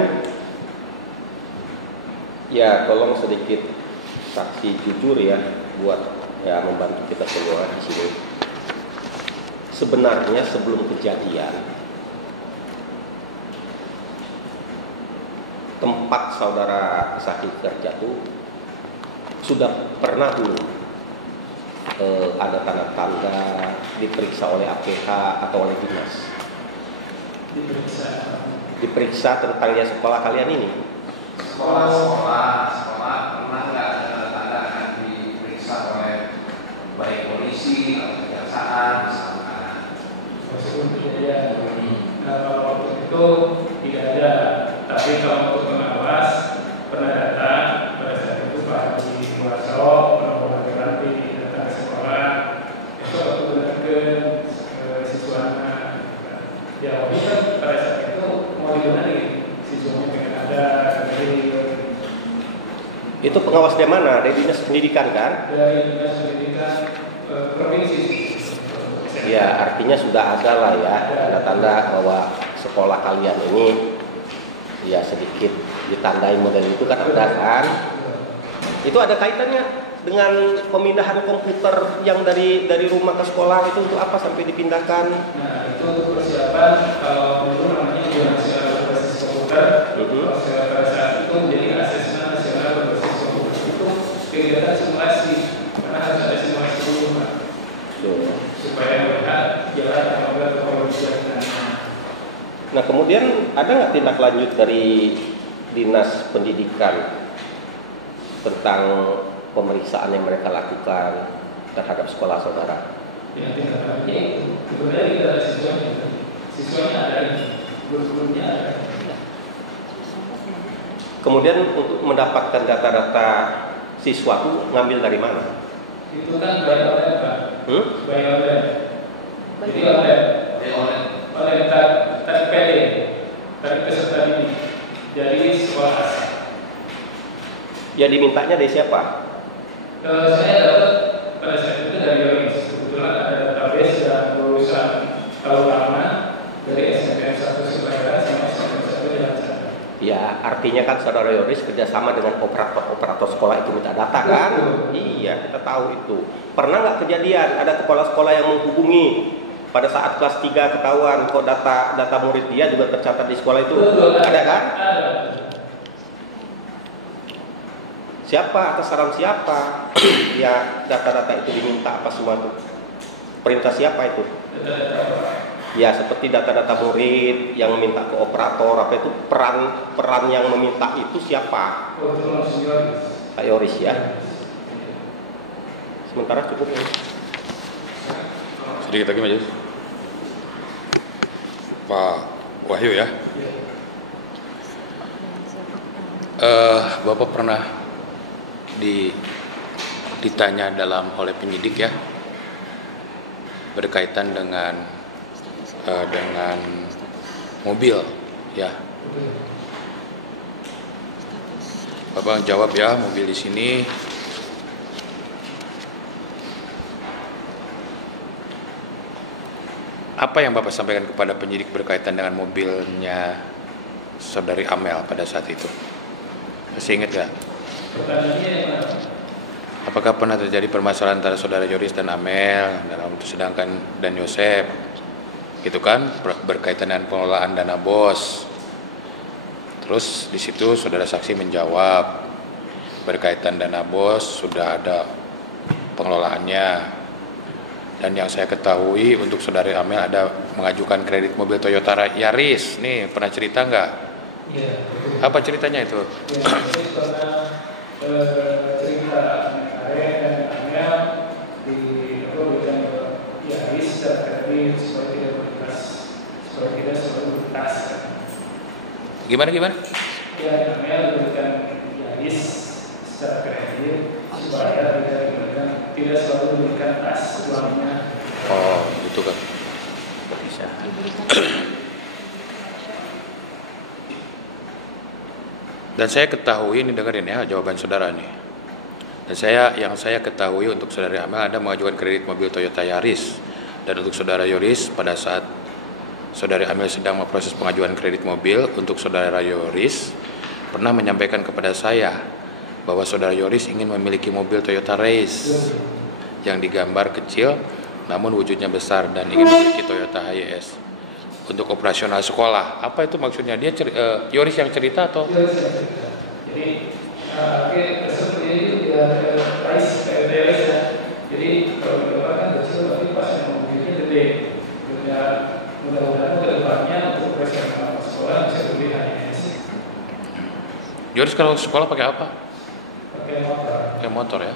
Ya, tolong sedikit saksi jujur ya buat ya membantu kita semua di sini. Sebenarnya sebelum kejadian tempat saudara Saki kerja tuh sudah pernah belum ada tanda-tanda diperiksa oleh APH atau oleh dinas? Diperiksa tentang ya sekolah kalian ini? Sekolah pernah nggak ada tanda-tanda akan diperiksa oleh baik polisi atau kejaksaan misalkan? Kalau waktu itu tidak ada, tapi kalau untuk pengawas pernah datang pada saat itu Pak Haji Muarso pernah nanti datang ke sekolah. Itu waktu ke siswanya. Ya, waktu itu pada saat itu mau dibenahi siswanya pengen ada dari Itu pengawas dari mana? Dari dinas pendidikan kan? Dari dinas pendidikan provinsi. Ya, artinya sudah ada lah ya tanda-tanda bahwa sekolah kalian ini ya sedikit ditandai model itu kan ada kan? Itu ada kaitannya dengan pemindahan komputer yang dari rumah ke sekolah itu untuk apa sampai dipindahkan? Nah, itu untuk persiapan kalau dulu namanya ujian nasional berbasis komputer. Kalau pada saat itu menjadi asesmen nasional berbasis komputer itu kegiatan simulasi karena harus ada simulasi dulu Pak. Supaya melihat jalan apabila kepolisian. Nah, kemudian ada nggak tindak lanjut dari dinas pendidikan tentang pemeriksaan yang mereka lakukan terhadap sekolah saudara? Ya, tindak lanjutnya itu sebenarnya tidak ada siswanya ada, gurunya ada. Kemudian untuk mendapatkan data-data siswa itu ngambil dari mana? Itu kan by online Pak. By online. Jadi online tarik PD, tarik peserta didik. Jadi sekolah asal. Ya dimintanya dari siapa? Saya dapat pada saat itu dari Yoris. Kebetulan ada database dan lulusan tahun lama dari SMPN 1 Sumatera sama SMPN 1 Jalan Sana. Ya, artinya kan saudara Yoris kerjasama dengan operator sekolah itu minta data kan? Iya, kita tahu itu. Pernah nggak kejadian ada kepala sekolah yang menghubungi pada saat kelas 3 ketahuan kok data murid dia juga tercatat di sekolah itu? Ada kan? Ada. Siapa atas saran siapa? Ya, data-data itu diminta apa semua itu? Perintah siapa itu? Ya, seperti data-data murid yang minta ke operator apa itu peran yang meminta itu siapa? Pak Yoris ya. Sementara cukup ya. Sedikit lagi Majelis. Pak Wahyu ya. Bapak pernah ditanya oleh penyidik ya berkaitan dengan mobil ya. Bapak jawab ya, mobil di sini apa yang Bapak sampaikan kepada penyidik berkaitan dengan mobilnya saudari Amel pada saat itu? Masih ingat gak? Apakah pernah terjadi permasalahan antara saudara Yoris dan Amel dalam itu sedangkan dan Yosep? Gitu kan, berkaitan dengan pengelolaan dana BOS. Terus di situ saudara saksi menjawab berkaitan dana BOS sudah ada pengelolaannya. Dan yang saya ketahui untuk saudari Amel ada mengajukan kredit mobil Toyota Yaris. Nih pernah cerita nggak? Iya. Apa ceritanya itu? Ya, jadi pernah cerita Aren dan Amel diberikan Yaris dan kredit supaya tidak berbekas, supaya tidak selalu berbekas. Gimana? Ya, Amel diberikan Yaris secara kredit supaya tidak selalu diberikan tas uangnya. Oh, gitu kan. Bisa. Dan saya ketahui, ini dengerin ya jawaban saudara nih. Dan yang saya ketahui untuk saudari Amel ada mengajukan kredit mobil Toyota Yaris. Dan untuk saudara Yoris pada saat saudari Amel sedang memproses pengajuan kredit mobil untuk saudara Yoris pernah menyampaikan kepada saya bahwa saudara Yoris ingin memiliki mobil Toyota Race yang digambar kecil namun wujudnya besar dan ingin memiliki Toyota Hiace untuk operasional sekolah. Apa itu maksudnya? Dia Yoris yang cerita atau? Jadi seperti itu dia Race kayak ya. Jadi kalau digambar kan kecil tapi pas yang mobilnya gede. Mudah-mudahan kedepannya untuk operasional sekolah bisa lebih Hiace. Yoris kalau sekolah pakai apa? Pakai motor. Pakai motor ya.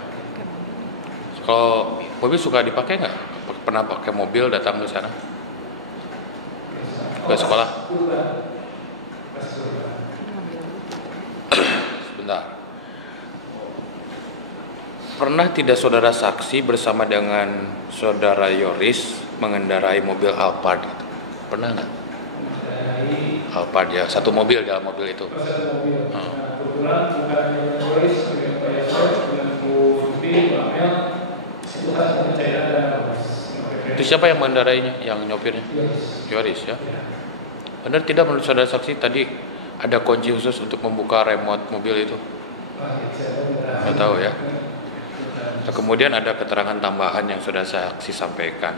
Kalau mobil suka dipakai nggak? Pernah pakai mobil datang ke sana? Ke sekolah? Sebentar. Pernah tidak saudara saksi bersama dengan saudara Yoris mengendarai mobil Alphard itu? Pernah nggak? Alphard ya, satu mobil dalam mobil itu. Kebetulan bukan hanya Yoris, dengan Pak Yasir, dengan Bu Suti, Pak Mel, itu kan percaya dan Itu siapa yang mengendarainya, yang nyopirnya? Yoris ya. Benar tidak menurut saudara saksi tadi ada kunci khusus untuk membuka remote mobil itu? Nggak tahu ya. Nah, kemudian ada keterangan tambahan yang sudah saksi sampaikan.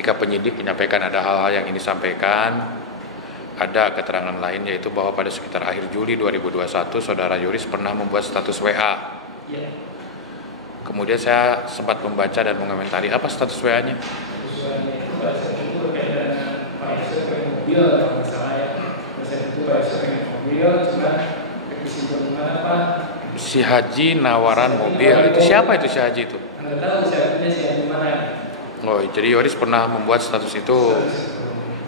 Jika penyidik menyampaikan ada hal-hal yang ini sampaikan, ada keterangan lain yaitu bahwa pada sekitar akhir Juli 2021 saudara Yoris pernah membuat status WA. Kemudian saya sempat membaca dan mengomentari apa status WA-nya. Si Haji nawaran mobil. Itu siapa itu si Haji itu? Oh, jadi Yoris pernah membuat status itu.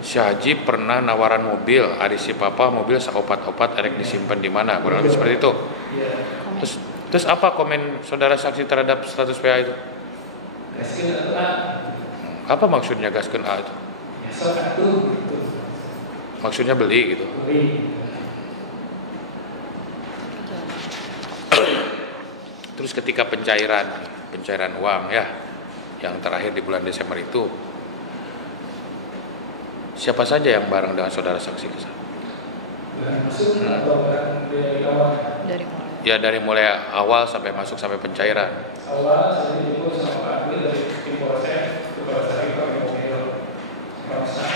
Si Haji pernah nawaran mobil, ari si papa mobil saopat-opat erek disimpan di mana? Kurang lebih seperti itu. Terus apa komen saudara saksi terhadap status WA itu? Apa maksudnya gaskeun A itu? Maksudnya beli gitu. Terus ketika pencairan uang ya, yang terakhir di bulan Desember itu, siapa saja yang bareng dengan saudara saksi ke sana? Ya dari mulai awal sampai masuk sampai pencairan. Awal saya dijemput sama Pak Adli dari tim Polsek ke Polsek pakai mobil Polsek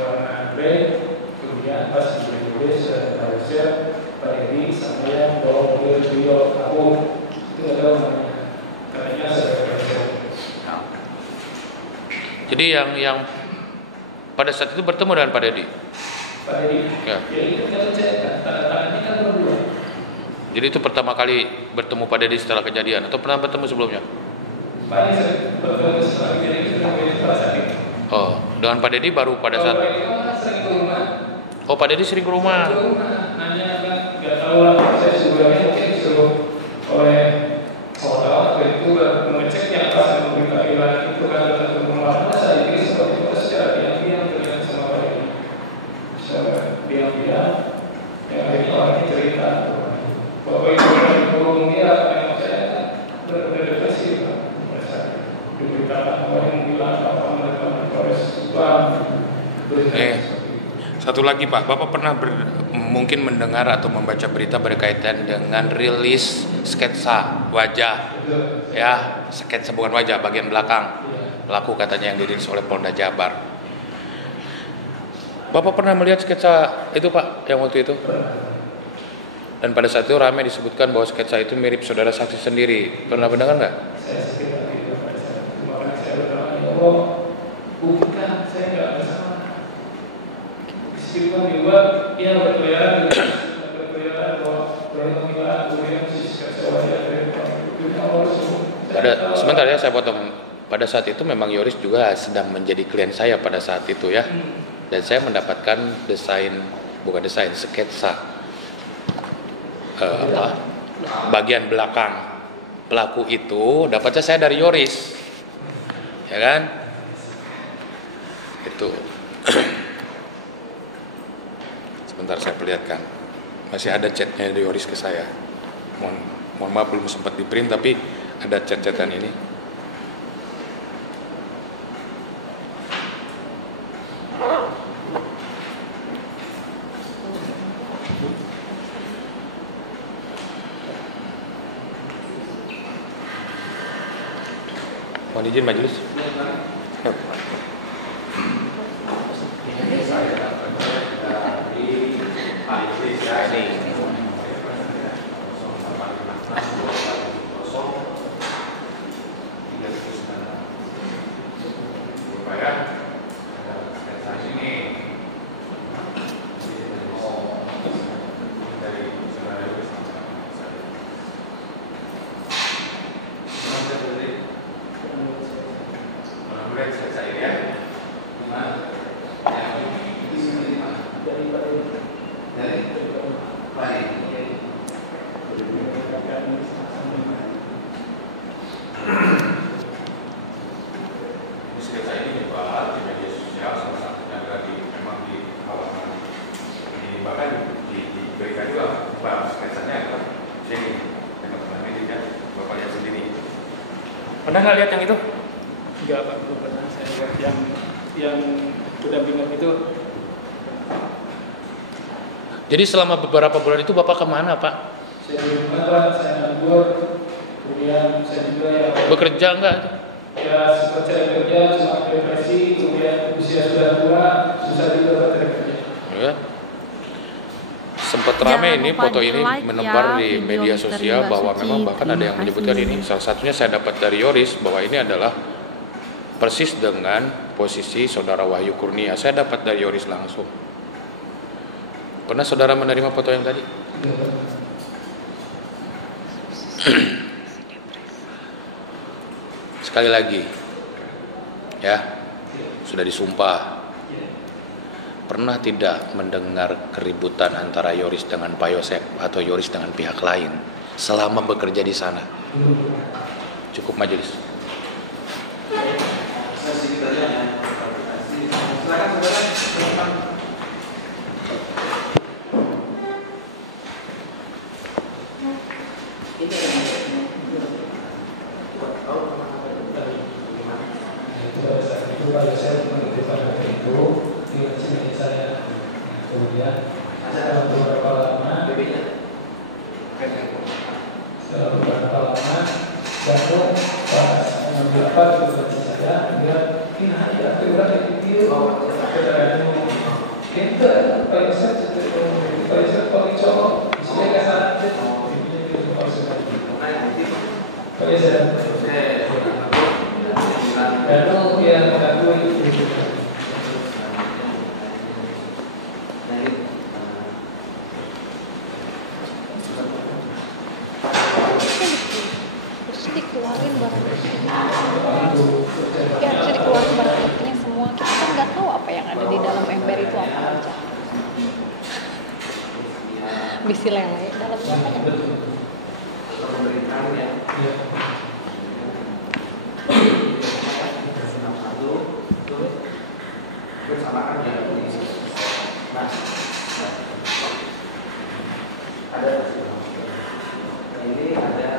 warna grey. Kemudian pas di BPD saya Pak Edi sama yang bawa mobil Rio Agung itu ada namanya. Katanya saya Jadi yang pada saat itu bertemu dengan Pak Dedi. Pak Edi. Ya. Jadi itu kan saya tanda tangannya kan berdua. Jadi itu pertama kali bertemu Pak Dedi setelah kejadian atau pernah bertemu sebelumnya? Pak Edi saya bertemu setelah kejadian itu pada saat itu. Oh, dengan Pak Dedi baru pada saat. Pak Edi sering ke rumah. Oh, Pak Dedi sering ke rumah. Nanya kan nggak tahu lah. Saya sebelumnya mungkin disuruh oleh orang itu mengecek yang pas memberikan ilan itu kan datang ke rumah. Saya ini seperti itu secara diam-diam dengan sama Pak Edi. Secara diam-diam yang akhirnya orangnya cerita. Bapak Ibu yang berhubungi apa yang saya berdepresi diberitakan bahwa yang bilang apa mereka berproses Tuhan. Satu lagi Pak, Bapak pernah mungkin mendengar atau membaca berita berkaitan dengan rilis sketsa wajah, ya sketsa bukan wajah, bagian belakang pelaku katanya yang dirilis oleh Polda Jabar. Bapak pernah melihat sketsa itu Pak, yang waktu itu? Dan pada saat itu ramai disebutkan bahwa sketsa itu mirip saudara saksi sendiri. Pernah mendengar nggak? Saya sekitar itu pada saat itu, makanya saya berdoa, ya Allah, bukan saya nggak bersama. Meskipun dibuat, ya berkeliaran bahwa berkeliaran kemudian si sketsa wajah dari sebentar ya saya potong. Pada saat itu memang Yoris juga sedang menjadi klien saya pada saat itu ya. Dan saya mendapatkan sketsa. Bagian belakang pelaku itu dapatnya saya dari Yoris, ya kan? Itu. Sebentar saya perlihatkan. Masih ada chatnya dari Yoris ke saya. Mohon maaf belum sempat di print tapi ada chat-chatan ini. Mohon izin majelis. Pernah nggak lihat yang itu? Enggak, Pak, belum pernah saya lihat yang pendampingan itu. Jadi selama beberapa bulan itu Bapak kemana, Pak? Saya di rumah, Pak, saya nganggur, kemudian saya juga ya Bekerja enggak? ya sempat saya bekerja, cuma depresi, kemudian usia sudah tua, susah juga Pak kerja. Ya. Sempat rame Jangan ini lupa foto ini di-like menebar ya di video media misteri sosial Mbak bahwa Suci. memang bahkan ada yang Terima menyebutkan kasih. ini. Salah satunya saya dapat dari Yoris bahwa ini adalah persis dengan posisi saudara Wahyu Kurnia. Saya dapat dari Yoris langsung. Pernah saudara menerima foto yang tadi? Sekali lagi, ya, sudah disumpah. Pernah tidak mendengar keributan antara Yoris dengan Pak Yosef atau Yoris dengan pihak lain selama bekerja di sana? Cukup majelis. Kemudian setelah beberapa lama baru pas mengambil apa itu saya dia ini ada aturan yang itu kita paling saya paling cowok bisa kasar paling saya dan yang aku terus dikeluarin barang buktinya ya harusnya dikeluarin barang buktinya semua, kita kan nggak tahu apa yang ada di dalam ember itu apa aja. Bisi lele dalamnya apa ya? Ini ada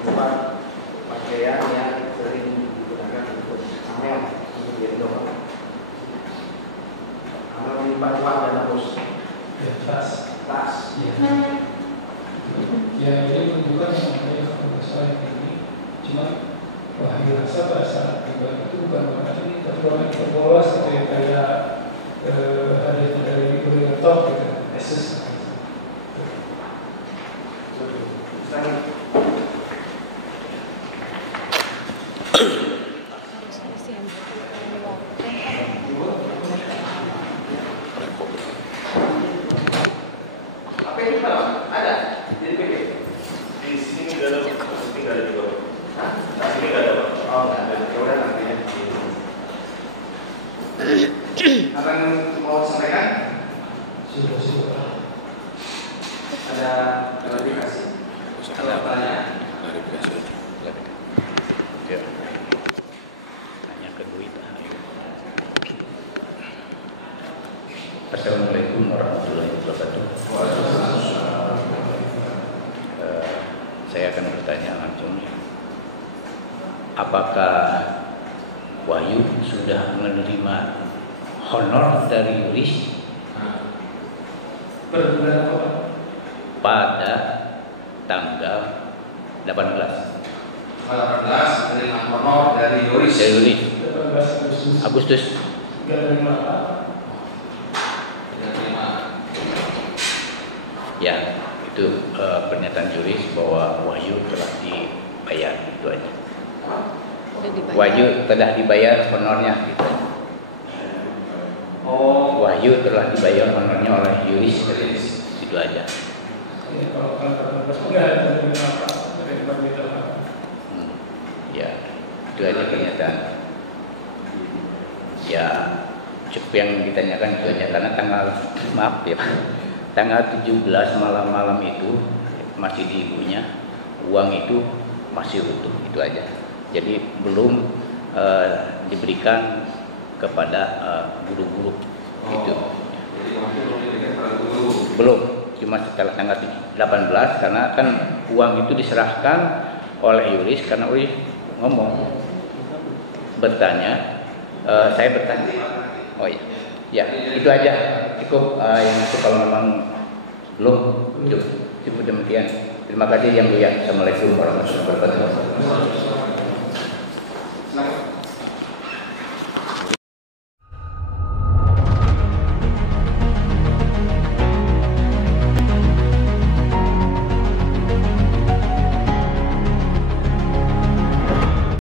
tempat pakaian yang sering digunakan untuk amel, untuk gendong. Amel menyimpan uang dan harus tas. Ya ini menunjukkan yang masalah ini cuma wah dirasa pada saat tiba itu bukan warna ini tapi warna hitam polos gitu ya, kayak hadiah dari top gitu, Asus. Apa ini Pak? Ada di PG. Di sini nggak ada, di sini nggak ada juga. Hah? Di sini nggak ada Pak. Oh nggak ada. Ya udah nantinya. Apa yang mau sampaikan? Sudah. Ada klarifikasi. Ada pertanyaan? Klarifikasi. Ya. Tanya ke duit. Assalamualaikum warahmatullahi wabarakatuh. Saya akan bertanya langsung. Apakah Wahyu sudah menerima honor dari Yoris Berbulan apa? pada tanggal 18? 18 menerima honor dari Yoris. Dari Yoris. Agustus. 35. Ya, itu pernyataan Yoris bahwa Wahyu telah dibayar, itu aja. Wahyu telah dibayar honornya, gitu. Oh, Wahyu telah dibayar honornya oleh Yoris, itu aja. Ya, itu aja pernyataan. Ya, cukup yang ditanyakan itu aja karena maaf ya, tanggal 17 malam-malam itu masih di ibunya, uang itu masih utuh, itu aja. Jadi belum diberikan kepada guru-guru itu. Belum, cuma setelah tanggal 18 karena kan uang itu diserahkan oleh Yoris karena Yoris ngomong bertanya, saya bertanya. Oh iya, ya itu aja cukup yang itu kalau memang belum cukup demikian. Terima kasih yang mulia. Assalamualaikum warahmatullahi wabarakatuh.